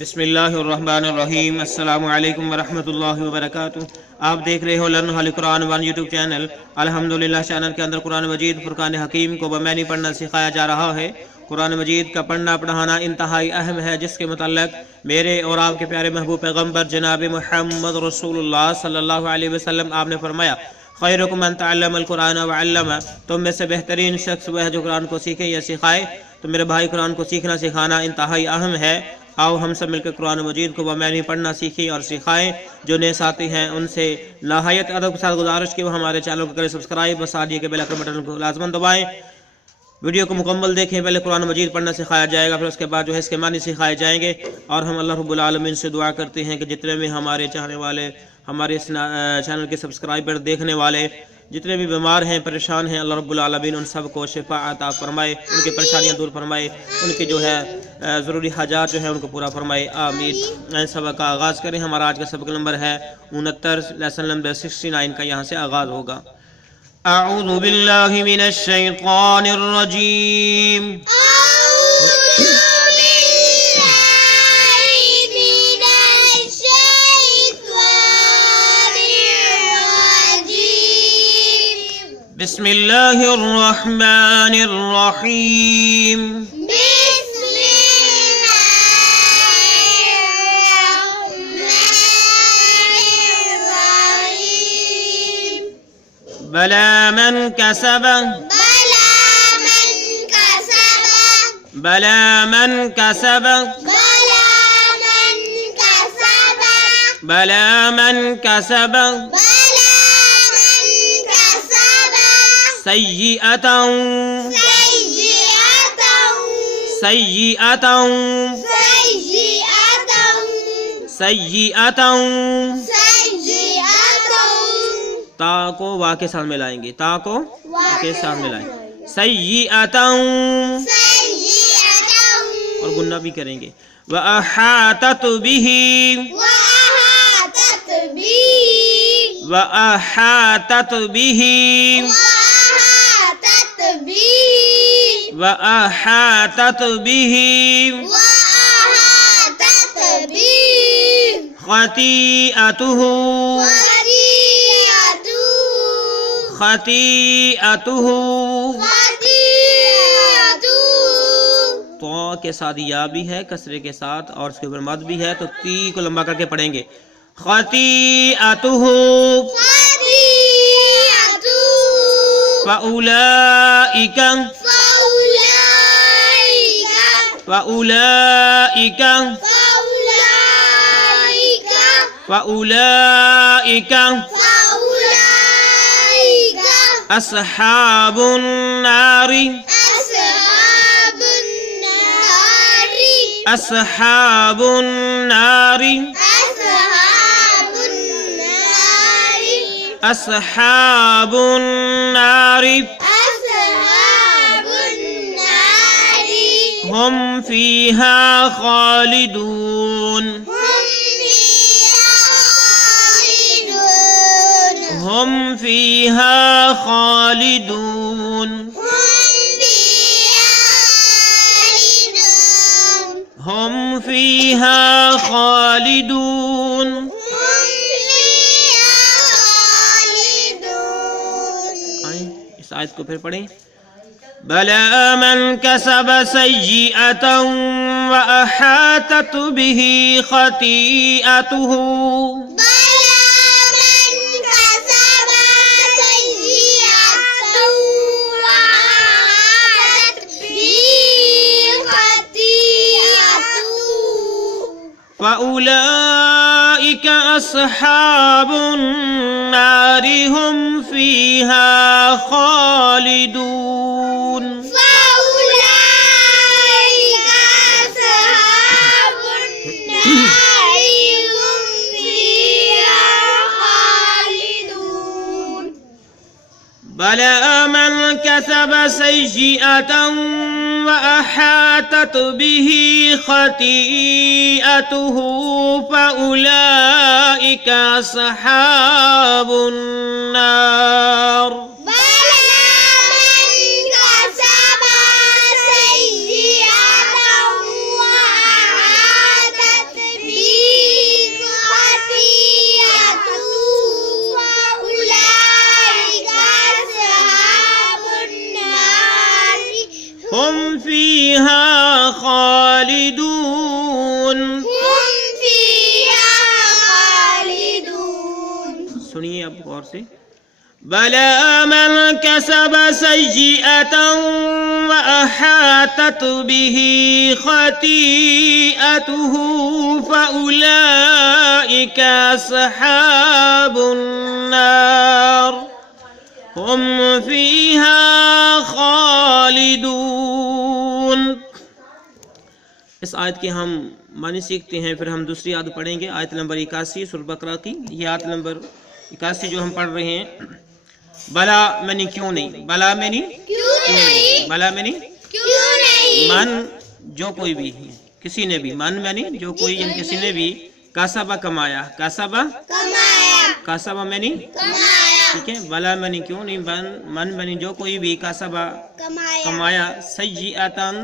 بسم اللہ الرحمن الرحیم۔ السلام علیکم ورحمۃ اللہ وبرکاتہ۔ آپ دیکھ رہے ہو لرن ہالی قرآن ون یوٹیوب چینل۔ الحمدللہ چینل کے اندر قرآن مجید فرقان حکیم کو بمعنی پڑھنا سکھایا جا رہا ہے۔ قرآن مجید کا پڑھنا پڑھانا انتہائی اہم ہے، جس کے متعلق میرے اور آپ کے پیارے محبوب پیغمبر جناب محمد رسول اللہ صلی اللہ علیہ وسلم آپ نے فرمایا، خیرکم من تعلم القرآن وعلمہ، تم میں سے بہترین شخص وہ ہے جو قرآن کو سیکھے یا سکھائے۔ تو میرے بھائی، قرآن کو سیکھنا سکھانا انتہائی اہم ہے۔ آؤ ہم سب مل کر قرآن مجید کو بمعنی پڑھنا سیکھیں اور سکھائیں۔ جو نئے ساتھی ہیں ان سے نہایت ادب کے ساتھ گزارش کی وہ ہمارے چینل کو کریں سبسکرائب، بس آج کے بیل آئیکن بٹن کو لازماً دبائیں۔ ویڈیو کو مکمل دیکھیں۔ پہلے قرآن مجید پڑھنا سکھایا جائے گا، پھر اس کے بعد جو ہے اس کے معنی سکھائے جائیں گے۔ اور ہم اللہ رب العالمین سے دعا کرتے ہیں کہ جتنے بھی ہمارے چاہنے والے، ہمارے اس چینل کے سبسکرائبر، دیکھنے والے جتنے بھی بیمار ہیں، پریشان ہیں، اللہ رب العالمین ان سب کو شفا عطا فرمائے، ان کی پریشانیاں دور فرمائے، ان کی جو ہے ضروری حاجات جو ہے ان کو پورا فرمائے، آمین۔ سبق کا آغاز کریں۔ ہمارا آج کا سبق نمبر ہے 69، لیسن نمبر 69 کا یہاں سے آغاز ہوگا۔ اعوذ باللہ من الشیطان الرجیم۔ بسم اللہ الرحمن الرحیم۔ بلا من کسب، بلا من کسب، بلا من کسب سیئۃ، سیئۃ، سیئۃ، تا کو وا کے ساتھ ملائیں گے، تا کو وا کے ساتھ ملائیں، سیئۃ، اور گنہ بھی کریں گے، وَأَحَاطَتْ بِهِ، وَأَحَاطَتْ بِهِ، وَأَحَاطَتْ بِهِ خَطِيئَتُهُ، خَطِيئَتُهُ، تو کے ساتھ یا بھی ہے، کسرے کے ساتھ، اور اس کے اوپر مد بھی ہے، تو تی کو لمبا کر کے پڑھیں گے، خَطِيئَتُهُ، فَأُولَئِكَ، فَأُولَئِكَ، فَأُولَئِكَ أصحاب النار، أصحاب النار، أصحاب النار هم فيها خالدون، هم فيها خالدون، هم فيها خالدون۔ اس آیت کو پھر پڑھیں۔ بلا من کسب سیئۃ وأحاطت به خطیئته، فأولئك أصحاب النار هم فيها خالدون، فأولئك أصحاب النار هم فيها خالدون۔ بلى من كسب سيئة وأحاطت به خطيئته فأولئك أصحاب النار۔ سنیے اب غور سے. بلا من كسب سيئة وأحاطت به خطيئته فأولئك أصحاب النار هم فيها خالدون. اس آیت کے ہم معنی سیکھتے ہیں، پھر ہم دوسری آیت پڑھیں گے، آیت نمبر 81 سورہ بقرہ کی. یہ آیت نمبر 81 جو ہم پڑھ رہے ہیں. بلا منی کیوں نہیں، بلا منی کیوں نہیں، بلا منی کیوں نہیں. من جو کوئی بھی، کسی نے بھی، من منی جو کوئی، یعنی کسی نے بھی کاسبہ کمایا، کاسبہ کمایا، کاسبہ منی کمایا، ٹھیک ہے. بلا منی کیوں نہیں، من منی جو کوئی بھی کاسبہ کمایا، سیئاتن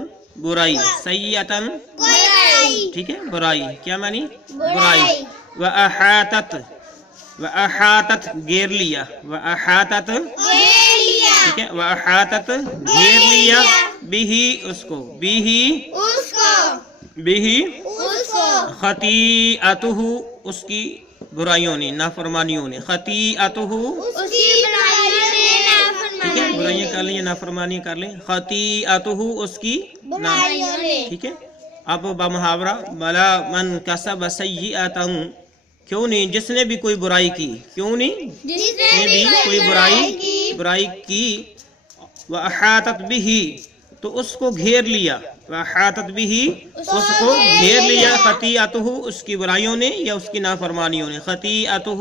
برائی، سیئاتن برائی، ٹھیک ہے، برائی. کیا معنی؟ برائی. وَأَحَاطَتْ، وَأَحَاطَتْ گھیر لیا، وَأَحَاطَتْ ٹھیک ہے، وَأَحَاطَتْ گھیر لیا، بِهِ اس کو، بِهِ خطیئتہ اس کی برائیوں نے، نافرمانیوں نے، خطیئتہ ٹھیک ہے، برائیاں کر لیں، نافرمانی کر لیں، خطیئتہ اس کی ٹھیک ہے. اب بمحاورہ بلا من کسب سیئۃ، کیوں نہیں جس نے بھی کوئی برائی کی، کیوں نہیں جس نے بھی کوئی برائی کی، وَأَحَاطَتْ بِهِ تو اس کو گھیر لیا، وَأَحَاطَتْ بِهِ اس کو گھیر لیا، خطیئتہ اس کی برائیوں نے یا اس کی نافرمانیوں نے، خطیئتہ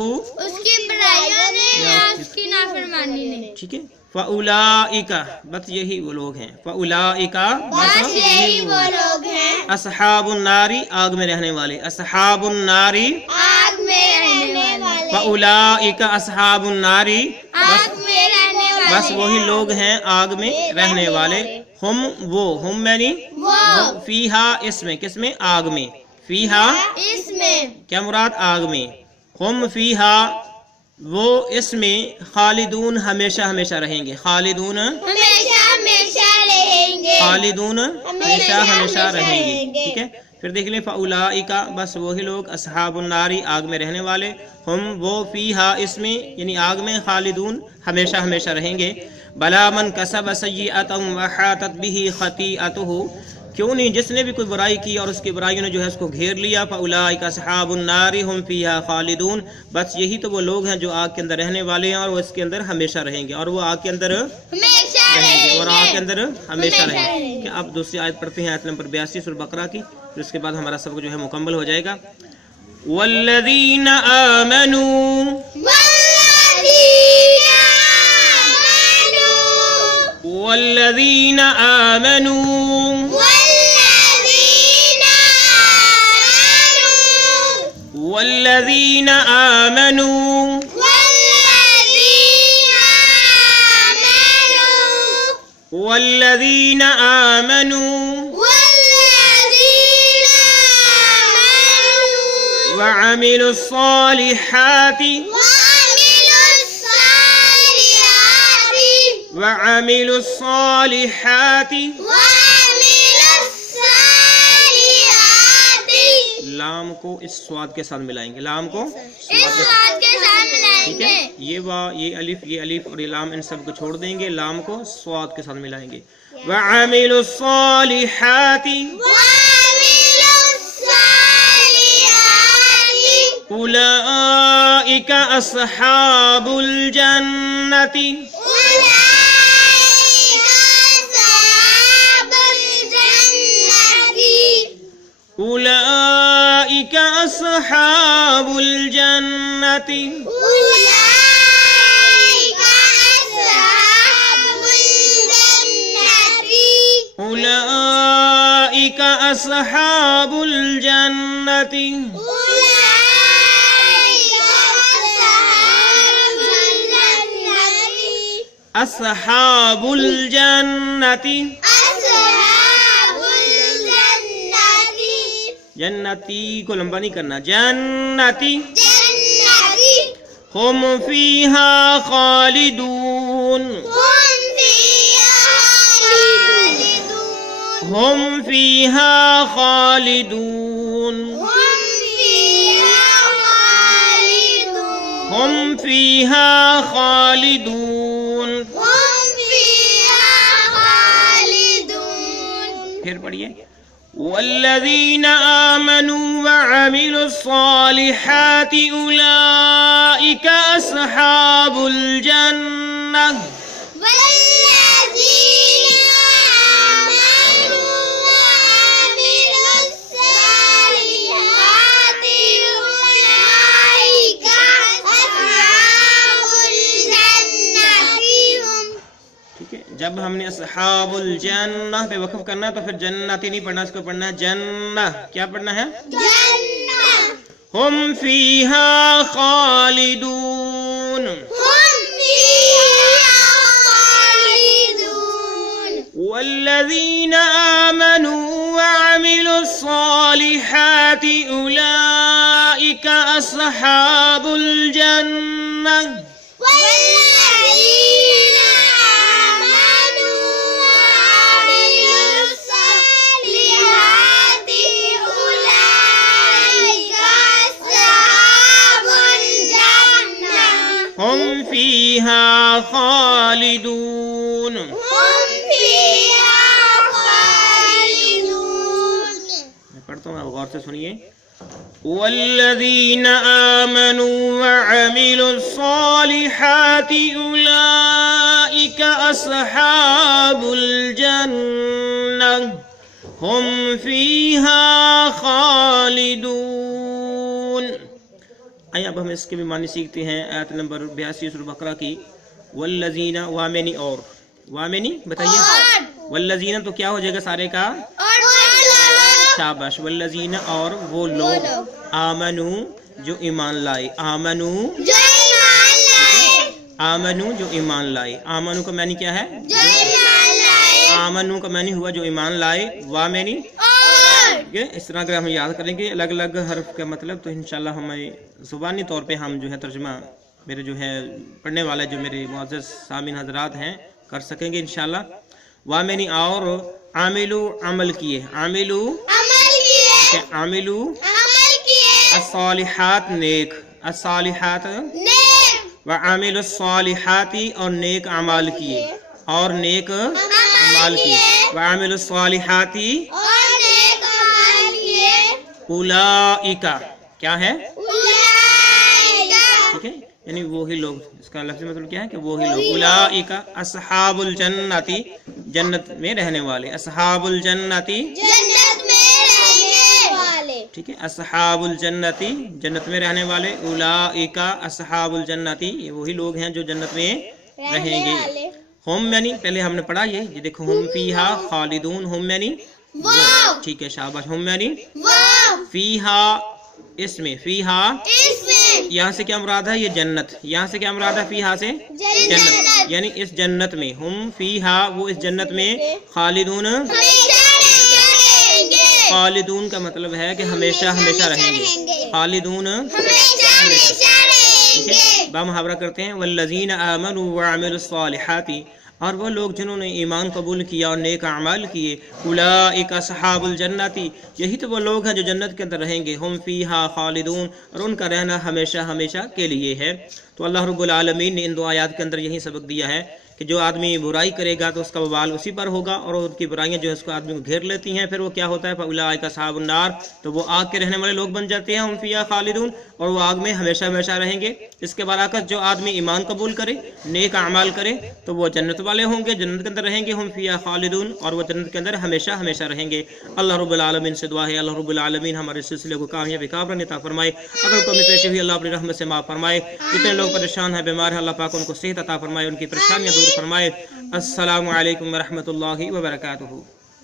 اس کی برائیوں نے یا اس کی نافرمانی نے، ٹھیک ہے. فَأُولَئِكَ بس یہی وہ لوگ ہیں، فَأُولَئِكَ بس یہی وہ لوگ ہیں، اصحاب النار آگ میں رہنے والے، اصحاب النار آگ میں رہنے والے، فَأُولَئِكَ اصحاب النار آگ میں رہنے والے، بس وہی لوگ ہیں آگ میں رہنے والے. ہم وہ، ہم یعنی فیہا اس میں، کس میں؟ آگ میں. فیہا اس میں، کیا مراد؟ آگ میں. ہم فیہا وہ اس میں، خالدون ہمیشہ ہمیشہ رہیں گے، خالدون ہمیشہ ہمیشہ رہیں گے، خالدون ہمیشہ ہمیشہ رہیں گے، ٹھیک ہے. پھر دیکھ لیں فَأُولَئِكَ بس وہی لوگ، اصحاب النار آگ میں رہنے والے، ہم وہ فیہا اس میں یعنی آگ میں، خالدون ہمیشہ ہمیشہ رہیں گے. بلا من کسب سیئۃ وَأَحَاطَتْ بِهِ خطیئتہ کیوں نہیں جس نے بھی کوئی برائی کی اور اس کی برائیوں نے جو ہے اس کو گھیر لیا، فَأُولَئِكَ أَصْحَابُ النَّارِ هُمْ فِيهَا خَالِدُونَ بس یہی تو وہ لوگ ہیں جو آگ کے اندر رہنے والے ہیں اور وہ اس کے اندر ہمیشہ رہیں گے، اور وہ آگ کے اندر ہمیشہ رہیں گے، اور آگ کے رہیں اندر ہمیشہ رہیں گے. کہ اب دوسری آیت پڑھتے ہیں، آیت نمبر 82 سورہ بقرہ کی، پھر اس کے بعد ہمارا سبق جو ہے مکمل ہو جائے گا. وَالَّذِينَ آمَنُوا والذین آمنوا والذین آمنوا والذین آمنوا وعملوا الصالحات وعملوا الصالحات لام کو اس سواد کے ساتھ ملائیں گے، لام کو سواد کے ساتھ ٹھیک ہے. یہ وا، یہ الف اور یہ لام ان سب کو چھوڑ دیں گے، لام کو سواد کے ساتھ ملائیں گے. وعملوا الصالحات اولئک اصحاب الجنۃ أولئك أصحاب الجنة أولئك أصحاب الجنة أصحاب الجنة جنتی کو لمبا نہیں کرنا، جنتی ہم فیہا خالدون هم فيها خالدون هم فيها خالدون پھر پڑھیے والذین آمنوا وعملوا الصالحات اولئک اصحاب الجنہ جب ہم نے اصحاب الجنہ پہ وقف کرنا ہے تو پھر جنتی نہیں پڑھنا، اس کو پڑھنا ہے جنہ. کیا پڑھنا ہے؟ ہم فیہا خالدون والذین آمنوا وعملوا الصالحات اولئک اصحاب الجنہ ہم فیہا خالدون. میں پڑھتا ہوں، آپ غور سے سنیے. والذین آمنوا وعملوا الصالحات اولئک اصحاب الجنہ ہم فیہا خالدون. آئیے اب ہم اس کے بھی معنی سیکھتے ہیں. آیت نمبر 82 سورہ بقرہ کی. والذین وامنی اور وامنی بتائیے. والذین تو کیا ہو جائے گا سارے کا؟ شاباش. والذین اور وہ لوگ آمنو جو ایمان لائے. آمنو جو ایمان لائے. آمنو کا معنی کیا ہے؟ آمنو کا معنی ہوا جو ایمان لائے. وامنی اس طرح اگر ہم یاد کریں گے الگ الگ حرف کا مطلب تو انشاءاللہ ہمیں زبانی طور پہ ہم جو ہے ترجمہ میرے جو ہے پڑھنے والے جو میرے معزز سامعین حضرات ہیں کر سکیں گے انشاءاللہ. وامنی اور عاملو عمل کیے. عاملو الصالحات نیک. الصالحات وعاملوا الصالحات اور نیک اعمال کیے. اور نیک اعمال کیے. وعاملوا الصالحات اولئک کیا ہے؟ ٹھیک ہے، یعنی وہی لوگ. اس کا لفظی مطلب کیا ہے کہ وہی لوگ. اولئک اصحاب الجنت جنت میں رہنے والے. اصحاب الجنت ٹھیک ہے، اصحاب الجنت جنت میں رہنے والے. اولئک اصحاب الجنت یہ وہی لوگ ہیں جو جنت میں رہیں گے. ہم یعنی پہلے ہم نے پڑھا یہ دیکھو ہم فیہا خالدون. ہم یعنی ٹھیک ہے شاباش. ہم یعنی فیہا اس میں. فیہا یہاں سے کیا مراد ہے؟ یہ جنت. یہاں سے کیا مراد ہے؟ فیہا سے جنت، یعنی اس جنت میں. ہم فیہا وہ اس جنت میں. خالدون خالدون کا مطلب ہے کہ ہمیشہ ہمیشہ رہیں گے. خالدون با محاورہ کرتے ہیں. والذین آمنوا وعملوا الصالحات اور وہ لوگ جنہوں نے ایمان قبول کیا اور نیک اعمال کیے. اولئک اصحاب الجنت یہی تو وہ لوگ ہیں جو جنت کے اندر رہیں گے. ہم فیہا خالدون اور ان کا رہنا ہمیشہ ہمیشہ کے لیے ہے. تو اللہ رب العالمین نے ان دو آیات کے اندر یہی سبق دیا ہے کہ جو آدمی برائی کرے گا تو اس کا وبال اسی پر ہوگا اور ان کی برائیاں جو ہے اس کو آدمی کو گھیر لیتی ہیں. پھر وہ کیا ہوتا ہے؟ فاولئک اصحاب النار تو وہ آگ کے رہنے والے لوگ بن جاتے ہیں. ہم فیہا خالدون اور وہ آگ میں ہمیشہ ہمیشہ رہیں گے. اس کے برعکس جو آدمی ایمان قبول کرے نیک اعمال کرے تو وہ جنت والے ہوں گے، جنت کے اندر رہیں گے. ہم فیہا خالدون اور وہ جنت کے اندر ہمیشہ ہمیشہ رہیں گے. اللہ رب العالمین سے دعا ہے اللہ رب العالمین ہمارے سلسلے کو کامیابی کامران عطا فرمائے. اگر کوئی پیشی ہوئی اللہ اپنی رحمت سے معاف فرمائے. جتنے لوگ پریشان ہیں بیمار ہیں اللہ پاک ان کو صحت عطا فرمائے، ان کی پریشانیاں دور فرمائے. السلام علیکم ورحمۃ اللہ وبرکاتہ.